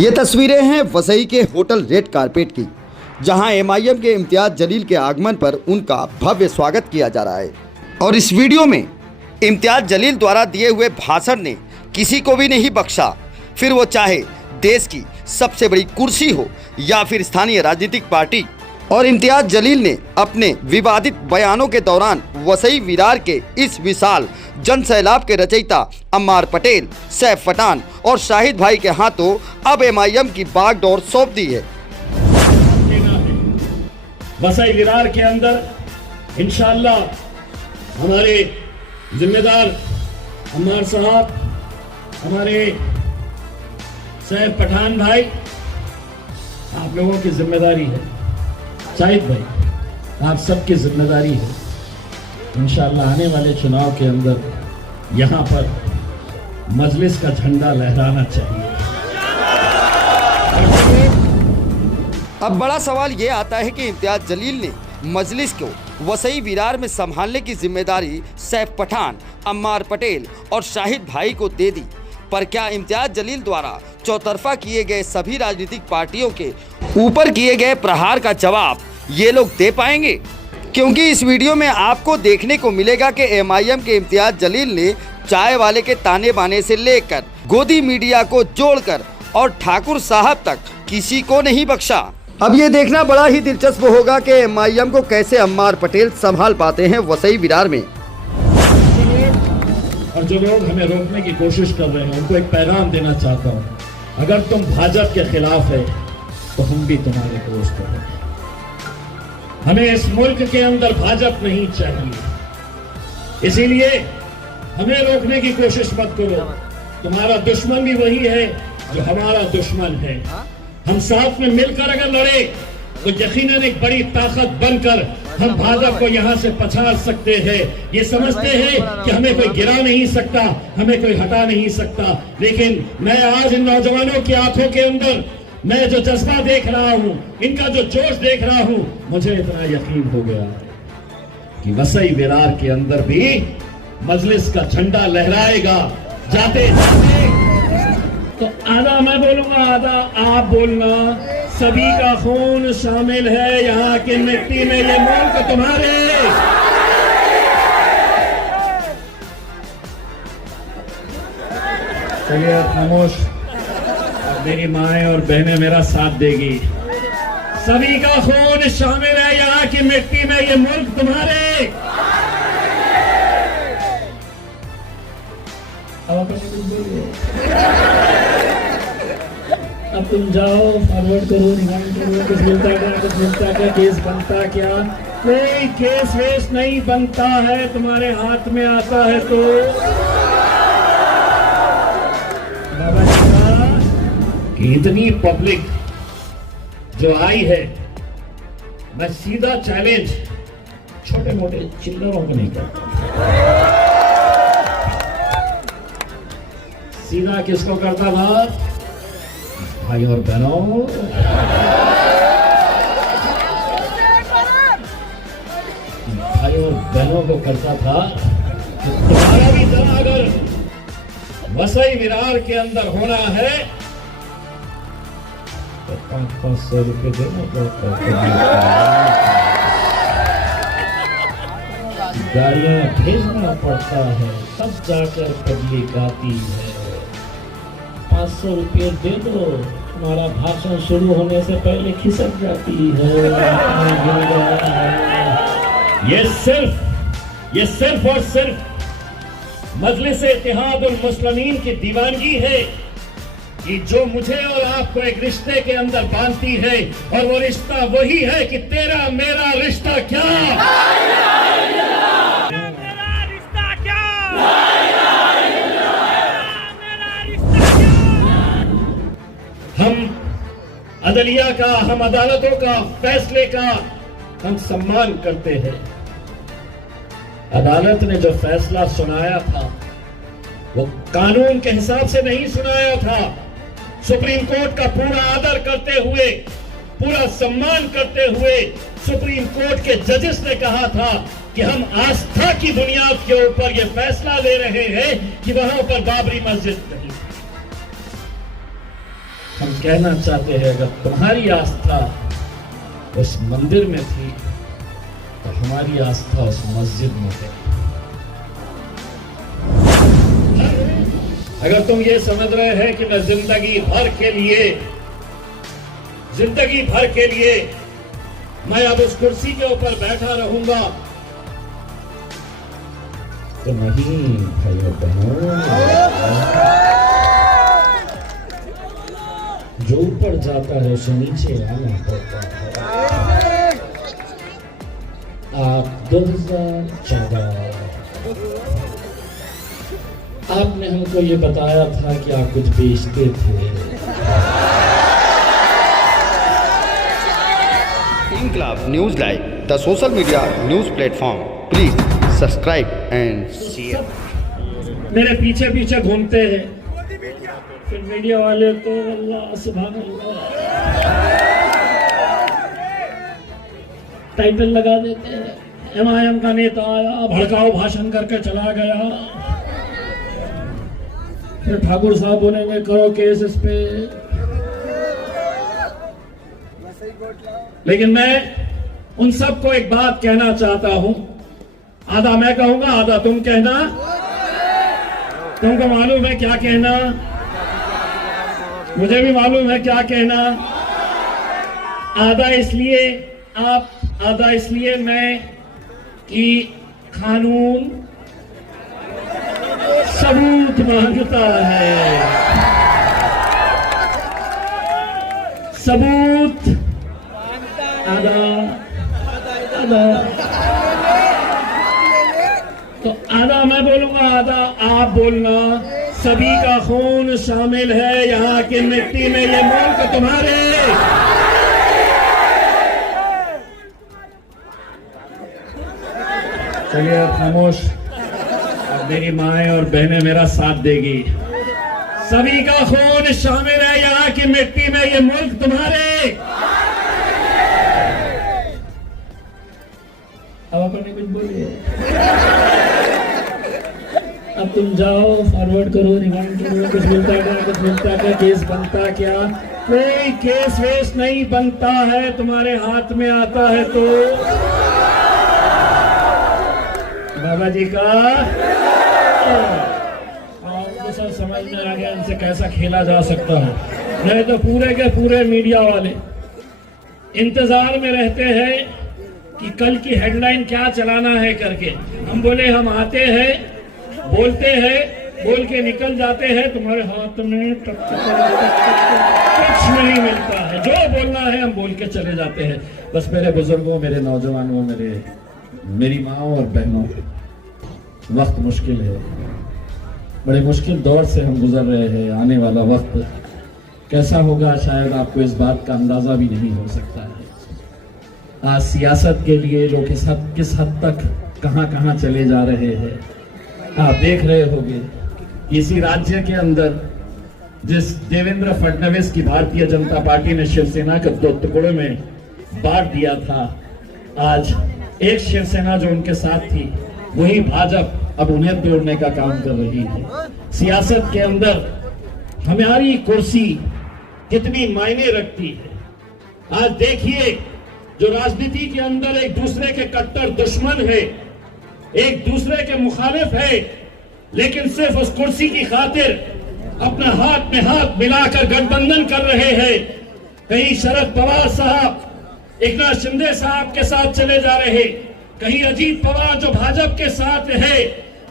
ये तस्वीरें हैं वसई के होटल रेड कारपेट की, जहां एमआईएम के इम्तियाज जलील के आगमन पर उनका भव्य स्वागत किया जा रहा है। और इस वीडियो में इम्तियाज जलील द्वारा दिए हुए भाषण ने किसी को भी नहीं बख्शा, फिर वो चाहे देश की सबसे बड़ी कुर्सी हो या फिर स्थानीय राजनीतिक पार्टी। और इम्तियाज जलील ने अपने विवादित बयानों के दौरान वसई विरार के इस विशाल जन सैलाब के रचयिता अम्मार पटेल, सैफ पठान और शाहिद भाई के हाथों अब एमआईएम की बागडोर सौंप दी है। वसई विरार के अंदर इंशाअल्लाह हमारे जिम्मेदार अम्मार साहब, हमारे सैफ पठान भाई, आप लोगों की जिम्मेदारी है, शाहिद भाई आप सबकी जिम्मेदारी है। इंशाअल्लाह आने वाले चुनाव के अंदर यहाँ पर मजलिस का झंडा लहराना चाहिए। अब बड़ा सवाल ये आता है कि इम्तियाज जलील ने मजलिस को वसई विरार में संभालने की जिम्मेदारी सैफ पठान, अम्मार पटेल और शाहिद भाई को दे दी, पर क्या इम्तियाज जलील द्वारा चौतरफा किए गए सभी राजनीतिक पार्टियों के ऊपर किए गए प्रहार का जवाब ये लोग दे पाएंगे? क्योंकि इस वीडियो में आपको देखने को मिलेगा कि एमआईएम के इम्तियाज जलील ने चाय वाले के ताने बाने से लेकर गोदी मीडिया को जोड़कर और ठाकुर साहब तक किसी को नहीं बख्शा। अब ये देखना बड़ा ही दिलचस्प होगा कि एमआईएम को कैसे अम्मार पटेल संभाल पाते हैं वसई विरार में। और जो लोग हमें रोकने की कोशिश कर रहे हैं उनको एक पैगाम देना चाहता हूँ, अगर तुम भाजपा के खिलाफ है तो हम भी तुम्हारे दोस्त हैं। हमें इस मुल्क के अंदर भाजपा नहीं चाहिए, इसीलिए हमें रोकने की कोशिश मत करो। तुम्हारा दुश्मन भी वही है जो हमारा दुश्मन है। हम साथ में मिलकर अगर लड़े तो यकीनन एक बड़ी ताकत बनकर हम भाजपा को यहाँ से पछाड़ सकते हैं। ये समझते हैं कि हमें कोई गिरा नहीं सकता, हमें कोई हटा नहीं सकता। लेकिन मैं आज इन नौजवानों की आंखों के अंदर मैं जो जज्बा देख रहा हूँ, इनका जो जोश देख रहा हूँ, मुझे इतना यकीन हो गया कि वसई विरार के अंदर भी मजलिस का झंडा लहराएगा। जाते जाते तो आधा मैं बोलूंगा, आधा आप बोलना। सभी का खून शामिल है यहाँ की मिट्टी में, ये मुल्क तुम्हारे। चलिए आप खामोश, मेरी माएं और बहनें मेरा साथ देगी। सभी का खून शामिल है यहाँ की मिट्टी में, ये मुल्क तुम्हारे। अब तुम जाओ, फॉरवर्ड करो, रिमाइंड करो, कुछ मिलता क्या, कुछ मिलता क्या, केस बनता क्या? कोई केस वेस नहीं बनता है, तुम्हारे हाथ में आता है तो। बाबा जी का कि इतनी पब्लिक जो आई है, मैं सीधा चैलेंज छोटे मोटे चिल्लरों को नहीं करता, सीधा किसको करता था? भाई और बहनों, भाई और बहनों को करता था कि तुम्हारा भी जरा अगर वसई विरार के अंदर होना है तो 500 रुपये देना पड़ता, गाड़ियां भेजना पड़ता है, तब जाकर पब्लिक आती है। 500 रुपये दे दो, तुम्हारा भाषण शुरू होने से पहले खिसक जाती है। ये सिर्फ और सिर्फ मजलिस इत्तेहादुल मुस्लिमीन की दीवानगी है कि जो मुझे और आपको एक रिश्ते के अंदर बांधती है, और वो रिश्ता वही है कि तेरा मेरा रिश्ता क्या, मेरा रिश्ता क्या, हम अदलिया का, हम अदालतों का फैसले का हम सम्मान करते हैं। अदालत ने जो फैसला सुनाया था वो कानून के हिसाब से नहीं सुनाया था। सुप्रीम कोर्ट का पूरा आदर करते हुए, पूरा सम्मान करते हुए सुप्रीम कोर्ट के जजेस ने कहा था कि हम आस्था की बुनियाद के ऊपर यह फैसला ले रहे हैं कि वहां पर बाबरी मस्जिद नहीं। हम कहना चाहते हैं, अगर तुम्हारी आस्था उस मंदिर में थी तो हमारी आस्था उस मस्जिद में है। अगर तुम ये समझ रहे हैं कि मैं जिंदगी भर के लिए मैं अब उस कुर्सी के ऊपर बैठा रहूंगा, तो नहीं भाइयों बहनों, जो ऊपर जाता है उसे नीचे आना पड़ता है। आप 2014 आपने हमको ये बताया था कि आप कुछ बेचते थे। Inquilab news live, the social media news platform. Please subscribe and share. मेरे पीछे पीछे घूमते हैं फिर मीडिया वाले, तो अल्लाह सुभान अल्लाह टाइटल लगा देते हैं, MIM का नेता आया, भड़काऊ भाषण करके चला गया, फिर ठाकुर साहब बोलेंगे करो केस इस पे। लेकिन मैं उन सबको एक बात कहना चाहता हूं, आधा मैं कहूंगा आधा तुम कहना। तुमको मालूम है क्या कहना, मुझे भी मालूम है क्या कहना। आधा इसलिए आप, आधा इसलिए मैं कि कानून सबूत मांगता है, सबूत आधा आधा। तो आधा मैं बोलूंगा, आधा आप बोलना। सभी का खून शामिल है यहाँ की मिट्टी में, ये मुल्क तुम्हारे। चलिए आप खामोश, अब मेरी माएं और बहनें मेरा साथ देगी। सभी का खून शामिल है यहाँ की मिट्टी में, ये मुल्क तुम्हारे। अब आपने कुछ बोलिए, अब तुम जाओ फॉरवर्ड करो, रिमाइंड करो, कुछ मिलता क्या, कुछ मिलता क्या, केस बनता क्या? कोई केस वेस नहीं बनता है, तुम्हारे हाथ में आता है तो बाबा जी का। आपको सब समझ में आ गया इनसे कैसा खेला जा सकता है। नहीं तो पूरे के पूरे मीडिया वाले इंतजार में रहते हैं कि कल की हेडलाइन क्या चलाना है करके। हम बोले हम आते हैं, बोलते हैं, बोल के निकल जाते हैं, तुम्हारे हाथ में कुछ नहीं मिलता है। जो बोलना है हम बोल के चले जाते हैं। बस मेरे बुजुर्गों, मेरे नौजवानों, मेरी माओ और बहनों, वक्त मुश्किल है, बड़े मुश्किल दौर से हम गुजर रहे हैं। आने वाला वक्त कैसा होगा शायद आपको इस बात का अंदाजा भी नहीं हो सकता है। आज सियासत के लिए लोग किस हद तक कहां चले जा रहे हैं आप देख रहे होंगे। इसी राज्य के अंदर जिस देवेंद्र फडणवीस की भारतीय जनता पार्टी ने शिवसेना को 2 टुकड़ों में बांट दिया था, आज एक शिवसेना जो उनके साथ थी वही भाजपा अब उन्हें तोड़ने का काम कर रही है। सियासत के अंदर हमारी कुर्सी कितनी मायने रखती है। आज देखिए, जो राजनीति के अंदर एक दूसरे के कट्टर दुश्मन है, एक दूसरे के मुखालिफ है, लेकिन सिर्फ उस कुर्सी की खातिर अपना हाथ में हाथ मिलाकर गठबंधन कर रहे हैं। कहीं शरद पवार साहब एकनाथ शिंदे साहब के साथ चले जा रहे, कहीं अजीत पवार जो भाजपा के साथ है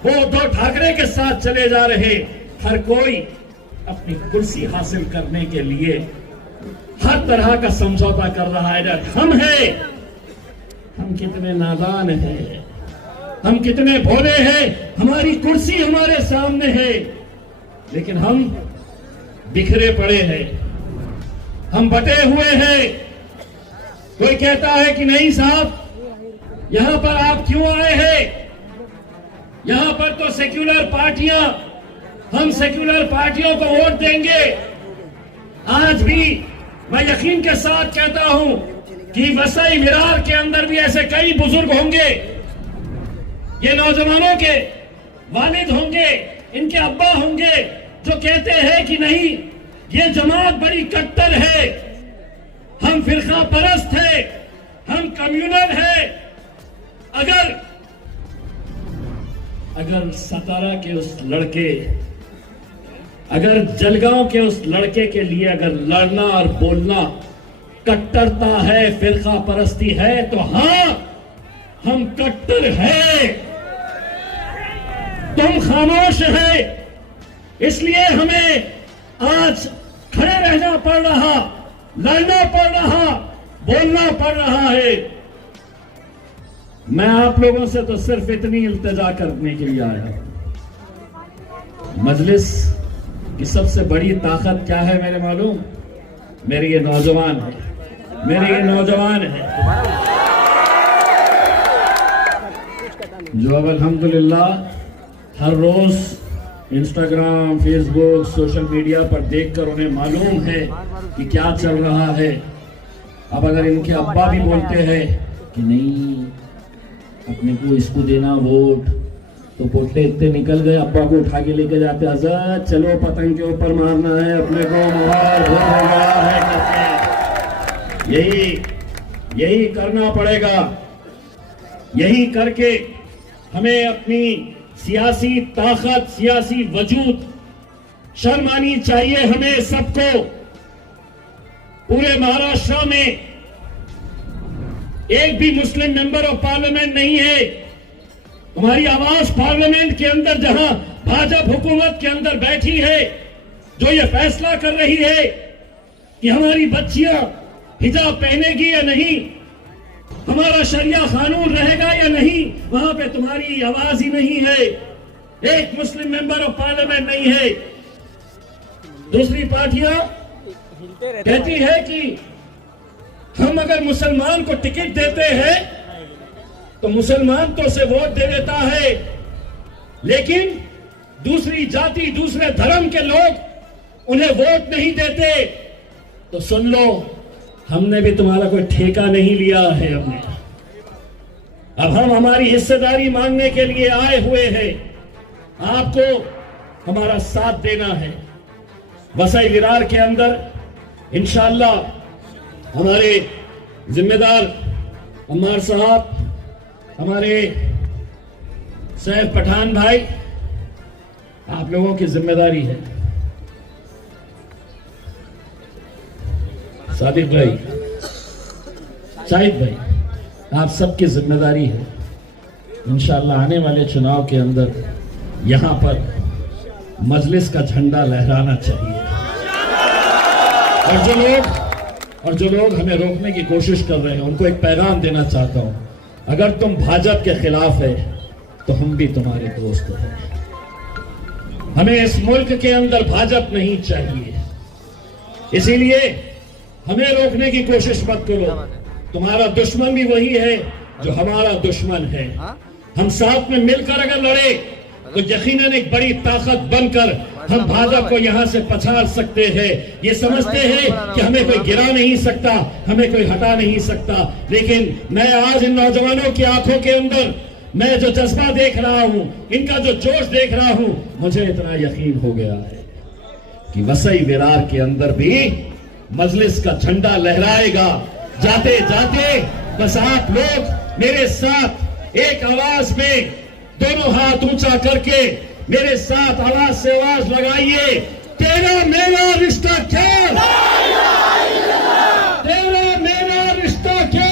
वो उद्धव ठाकरे के साथ चले जा रहे। हर कोई अपनी कुर्सी हासिल करने के लिए हर तरह का समझौता कर रहा है। हम कितने नादान हैं, हम कितने भोले हैं। हमारी कुर्सी हमारे सामने है, लेकिन हम बिखरे पड़े हैं, हम बटे हुए हैं। कोई कहता है कि नहीं साहब, यहां पर आप क्यों आए हैं? यहां पर तो सेक्युलर पार्टियां, हम सेक्युलर पार्टियों को वोट देंगे। आज भी मैं यकीन के साथ कहता हूं कि वसई विरार के अंदर भी ऐसे कई बुजुर्ग होंगे, ये नौजवानों के वालिद होंगे, इनके अब्बा होंगे, जो कहते हैं कि नहीं, ये जमात बड़ी कट्टर है, हम फिरका परस्त है, हम कम्युनल है। अगर सतारा के उस लड़के, अगर जलगांव के उस लड़के के लिए अगर लड़ना और बोलना कट्टरता है, फिरका परस्ती है, तो हाँ, हम कट्टर है। तुम खामोश है, इसलिए हमें आज खड़े रहना पड़ रहा, लड़ना पड़ रहा, बोलना पड़ रहा है। मैं आप लोगों से तो सिर्फ इतनी इल्तिजा करने के लिए आया हूं। मजलिस की सबसे बड़ी ताकत क्या है मेरे मालूम? मेरे ये नौजवान है, मेरे ये नौजवान है जो अब अल्हम्दुलिल्लाह हर रोज इंस्टाग्राम, फेसबुक, सोशल मीडिया पर देखकर उन्हें मालूम है कि क्या चल रहा है। अब अगर इनके अब्बा भी बोलते हैं कि नहीं अपने को इसको देना वोट, तो पोटे इतने निकल गए, अब्बा को उठा के लेके जाते, आजाद चलो पतंग के ऊपर मारना है अपने को, मोबाइल हो गया है। यही करना पड़ेगा। यही करके हमें अपनी सियासी ताकत, सियासी वजूद शर्म आनी चाहिए हमें सबको। पूरे महाराष्ट्र में एक भी मुस्लिम मेंबर ऑफ पार्लियामेंट नहीं है। हमारी आवाज पार्लियामेंट के अंदर, जहां भाजपा हुकूमत के अंदर बैठी है, जो ये फैसला कर रही है कि हमारी बच्चियां हिजाब पहनेगी या नहीं, हमारा शरिया कानून रहेगा या नहीं, वहां पे तुम्हारी आवाज ही नहीं है। एक मुस्लिम मेंबर ऑफ पार्लियामेंट नहीं है। दूसरी पार्टियां कहती है कि हम अगर मुसलमान को टिकट देते हैं तो मुसलमान तो उसे वोट दे देता है, लेकिन दूसरी जाति, दूसरे धर्म के लोग उन्हें वोट नहीं देते। तो सुन लो, हमने भी तुम्हारा कोई ठेका नहीं लिया है। अब हम हमारी हिस्सेदारी मांगने के लिए आए हुए हैं। आपको हमारा साथ देना है। वसई विरार के अंदर इंशाअल्लाह हमारे जिम्मेदार अम्मार साहब, हमारे सैफ पठान भाई, आप लोगों की जिम्मेदारी है। सादिक भाई, शाहिद भाई, आप सबकी जिम्मेदारी है। इंशाअल्लाह आने वाले चुनाव के अंदर यहां पर मजलिस का झंडा लहराना चाहिए। और जो लोग हमें रोकने की कोशिश कर रहे हैं, उनको एक पैगाम देना चाहता हूं। अगर तुम भाजपा के खिलाफ है तो हम भी तुम्हारे दोस्त हैं। हमें इस मुल्क के अंदर भाजपा नहीं चाहिए, इसीलिए हमें रोकने की कोशिश मत करो। तुम्हारा दुश्मन भी वही है जो हमारा दुश्मन है। हम साथ में मिलकर अगर लड़े तो यकीनन एक बड़ी ताकत बनकर हम भाजपा को यहां से पछाड़ सकते हैं। ये समझते हैं कि हमें कोई गिरा नहीं सकता, हमें कोई हटा नहीं सकता। लेकिन मैं आज इन नौजवानों की आंखों के अंदर मैं जो जज्बा देख रहा हूं, इनका जो जोश देख रहा हूं, मुझे इतना यकीन हो गया है कि वसई विरार के अंदर भी मजलिस का झंडा लहराएगा। जाते जाते बस आप लोग मेरे साथ एक आवाज में दोनों हाथ ऊंचा करके मेरे साथ आवाज से आवाज लगाइए, तेरा मेरा रिश्ता क्या, तेरा मेरा रिश्ता क्या।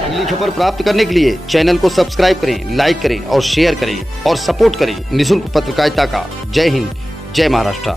अगली खबर प्राप्त करने के लिए चैनल को सब्सक्राइब करें, लाइक करें और शेयर करें और सपोर्ट करें निःशुल्क पत्रकारिता का। जय हिंद, जय महाराष्ट्र।